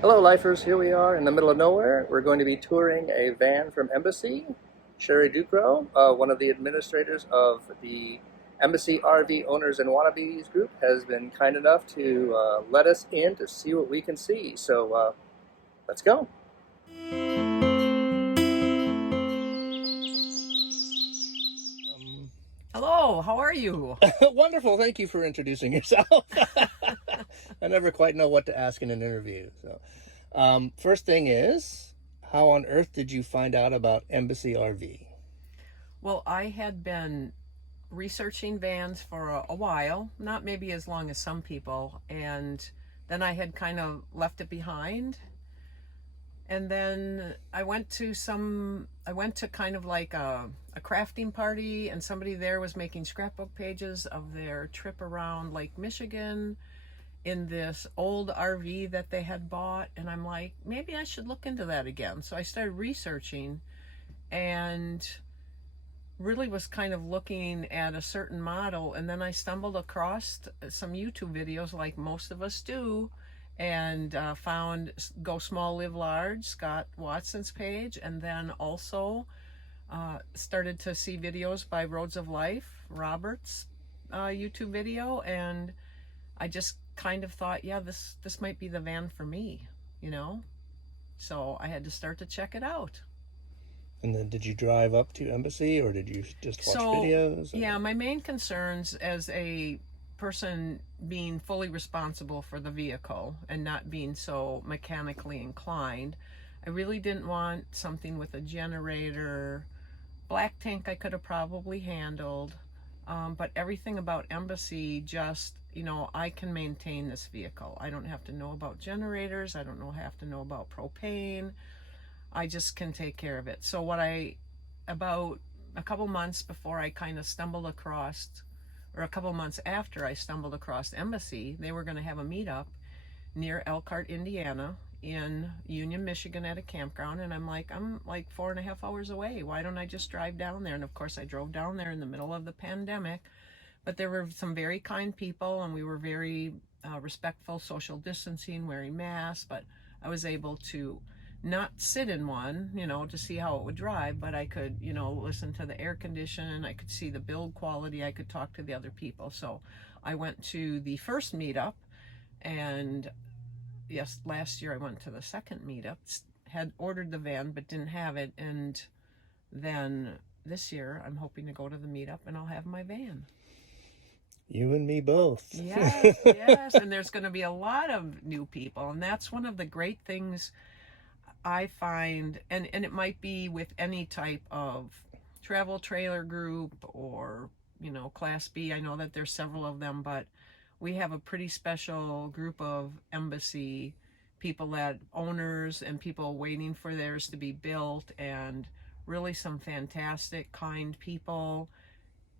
Hello, lifers. Here we are in the middle of nowhere. We're going to be touring a van from Embassy. Cheri Duchrow, one of the administrators of the Embassy RV Owners and Wannabes group, has been kind enough to let us in to see what we can see. So let's go. Hello, how are you? Wonderful. Thank you for introducing yourself. I never quite know what to ask in an interview. So, first thing is, how on earth did you find out about Embassy RV? Well, I had been researching vans for a while, not maybe as long as some people, and then I had kind of left it behind. And then I went to kind of like a crafting party, and somebody there was making scrapbook pages of their trip around Lake Michigan in this old RV that they had bought. And I'm like, maybe I should look into that again. So I started researching and really was kind of looking at a certain model, and then I stumbled across some YouTube videos like most of us do, and found Go Small Live Large, Scott Watson's page, and then also started to see videos by Roads of Life, Robert's YouTube video, and I just kind of thought, yeah, this might be the van for me, you know? So I had to start to check it out. And then did you drive up to Embassy or did you just watch So, videos? yeah, my main concerns as a person being fully responsible for the vehicle and not being so mechanically inclined, I really didn't want something with a generator. Black tank I could have probably handled, but everything about Embassy just, I can maintain this vehicle. I don't have to know about generators. I don't have to know about propane. I just can take care of it. So about a couple months before I kind of stumbled across, or a couple months after I stumbled across Embassy, they were going to have a meetup near Elkhart, Indiana, in Union, Michigan at a campground. And I'm like 4.5 hours away. Why don't I just drive down there? And of course I drove down there in the middle of the pandemic, but there were some very kind people, and we were very respectful, social distancing, wearing masks, but I was able to not sit in one, to see how it would drive, but I could, listen to the air condition, I could see the build quality, I could talk to the other people. So I went to the first meetup, and yes, last year I went to the second meetup, had ordered the van but didn't have it, and then this year I'm hoping to go to the meetup and I'll have my van. You and me both. Yes, yes, and there's going to be a lot of new people, and that's one of the great things I find, and it might be with any type of travel trailer group or, Class B. I know that there's several of them, but we have a pretty special group of Embassy people, that owners and people waiting for theirs to be built, and really some fantastic, kind people,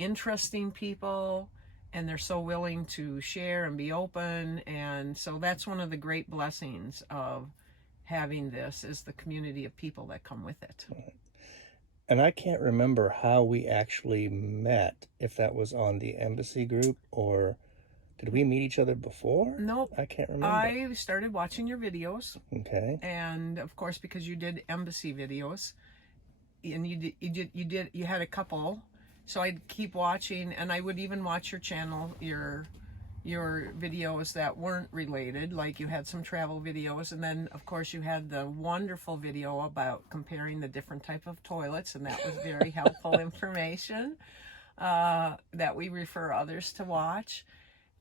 interesting people, and they're so willing to share and be open. And so that's one of the great blessings of having this, is the community of people that come with it. And I can't remember how we actually met, if that was on the Embassy group or did we meet each other before? Nope. I can't remember. I started watching your videos. Okay. And of course, because you did Embassy videos, and you had a couple, so I'd keep watching, and I would even watch your channel, your videos that weren't related, like you had some travel videos, and then of course you had the wonderful video about comparing the different type of toilets, and that was very helpful information that we refer others to watch.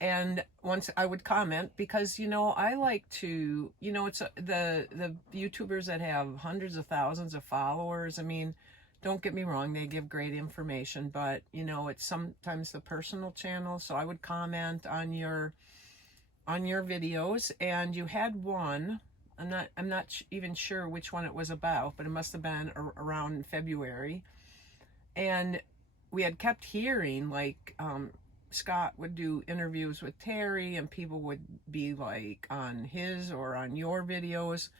And once I would comment, because I like to, it's the YouTubers that have hundreds of thousands of followers. I mean, don't get me wrong, they give great information, but it's sometimes the personal channel. So I would comment on your videos, and you had one. I'm not even sure which one it was about, but it must have been around February. And we had kept hearing, like, Scott would do interviews with Terry, and people would be like on his or on your videos.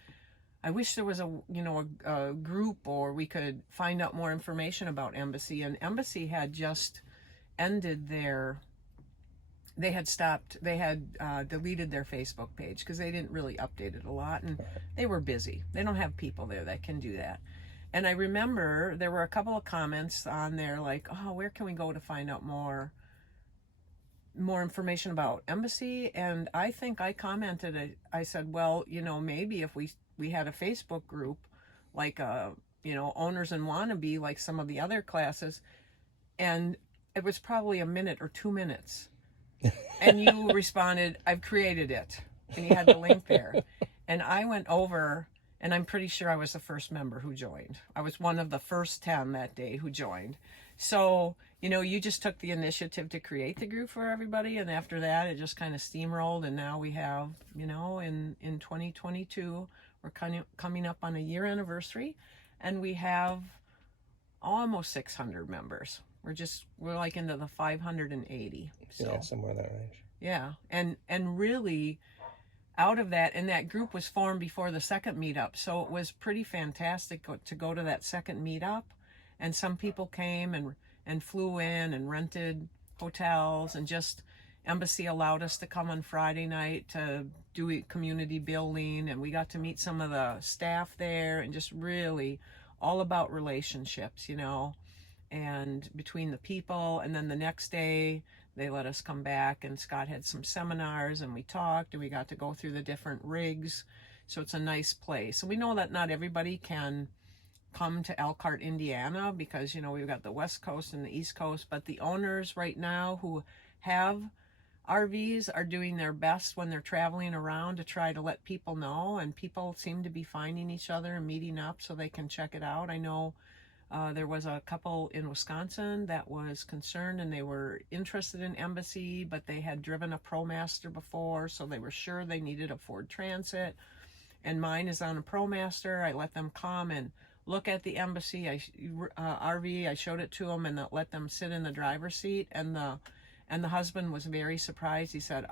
I wish there was a group, or we could find out more information about Embassy. And Embassy had just ended their they had stopped, they had deleted their Facebook page because they didn't really update it a lot, and they were busy. They don't have people there that can do that. And I remember there were a couple of comments on there like, oh, where can we go to find out more information about Embassy? And I think I commented, I said, well, maybe if we had a Facebook group like owners and wannabe, like some of the other classes. And it was probably a minute or 2 minutes, and you responded, I've created it, and you had the link there. And I went over, and I'm pretty sure I was the first member who joined. I was one of the first 10 that day who joined. So you just took the initiative to create the group for everybody, and after that it just kind of steamrolled. And now we have, in 2022, we're coming up on a year anniversary, and we have almost 600 members. We're like into the 580. So, yeah, somewhere in that range. Yeah, and really, out of that, and that group was formed before the second meetup, so it was pretty fantastic to go to that second meetup. And some people came and flew in and rented hotels, and just Embassy allowed us to come on Friday night to do community building, and we got to meet some of the staff there, and just really all about relationships, and between the people. And then the next day they let us come back, and Scott had some seminars, and we talked, and we got to go through the different rigs. So it's a nice place. And we know that not everybody can come to Elkhart, Indiana, because we've got the West Coast and the East Coast, but the owners right now who have RVs are doing their best when they're traveling around to try to let people know, and people seem to be finding each other and meeting up so they can check it out. I know there was a couple in Wisconsin that was concerned, and they were interested in Embassy, but they had driven a Promaster before, so they were sure they needed a Ford Transit. And mine is on a Promaster. I let them come and look at the Embassy RV. I showed it to them and let them sit in the driver's seat. And the husband was very surprised. He said,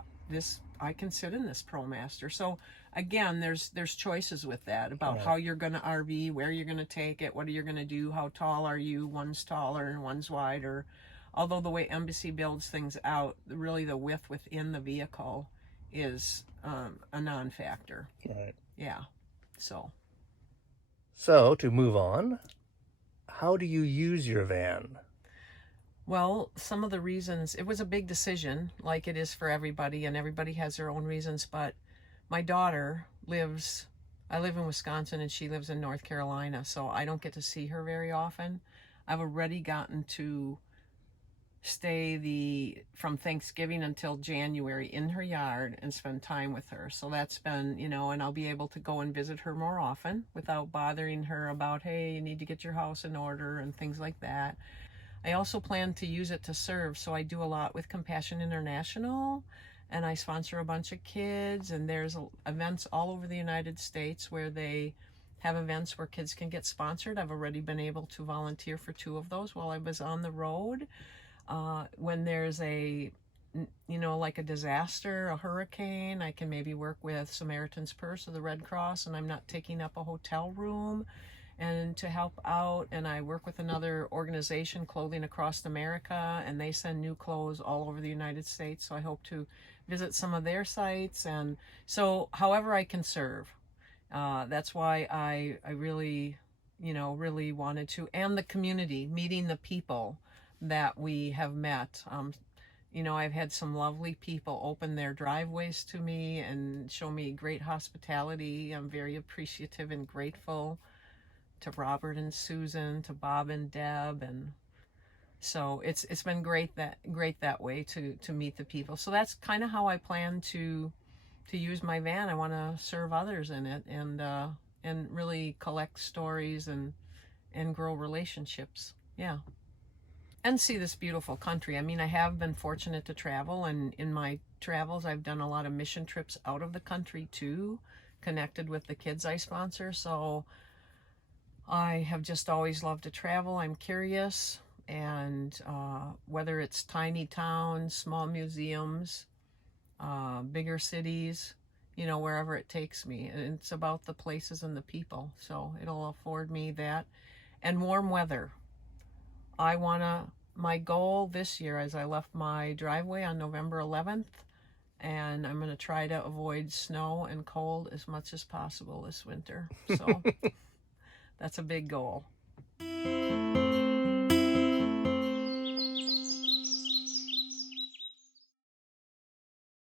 I can sit in this Promaster. So again, there's choices with that about how you're going to RV, where you're going to take it, what are you going to do, how tall are you, one's taller and one's wider. Although the way Embassy builds things out, really the width within the vehicle is a non-factor. Right. Yeah. So to move on, how do you use your van? Well, some of the reasons, it was a big decision, like it is for everybody, and everybody has their own reasons, but my daughter I live in Wisconsin, and she lives in North Carolina, so I don't get to see her very often. I've already gotten to stay from Thanksgiving until January in her yard and spend time with her. So that's been, and I'll be able to go and visit her more often without bothering her about, hey, you need to get your house in order and things like that. I also plan to use it to serve. So I do a lot with Compassion International, and I sponsor a bunch of kids, and there's events all over the United States where they have events where kids can get sponsored. I've already been able to volunteer for 2 of those while I was on the road. When there's like a disaster, a hurricane, I can maybe work with Samaritan's Purse or the Red Cross, and I'm not taking up a hotel room, and to help out. And I work with another organization, Clothing Across America, and they send new clothes all over the United States. So I hope to visit some of their sites. And so however I can serve, that's why I really, really wanted to. And the community, meeting the people that we have met. I've had some lovely people open their driveways to me and show me great hospitality. I'm very appreciative and grateful to Robert and Susan, to Bob and Deb, and so it's been great that way to meet the people. So that's kind of how I plan to use my van. I want to serve others in it, and really collect stories and grow relationships. Yeah. And see this beautiful country. I mean, I have been fortunate to travel, and in my travels I've done a lot of mission trips out of the country too, connected with the kids I sponsor. So I have just always loved to travel. I'm curious, and whether it's tiny towns, small museums, bigger cities, wherever it takes me. And it's about the places and the people. So it'll afford me that. And warm weather. I want to my goal this year, as I left my driveway on November 11th, and I'm going to try to avoid snow and cold as much as possible this winter. So that's a big goal.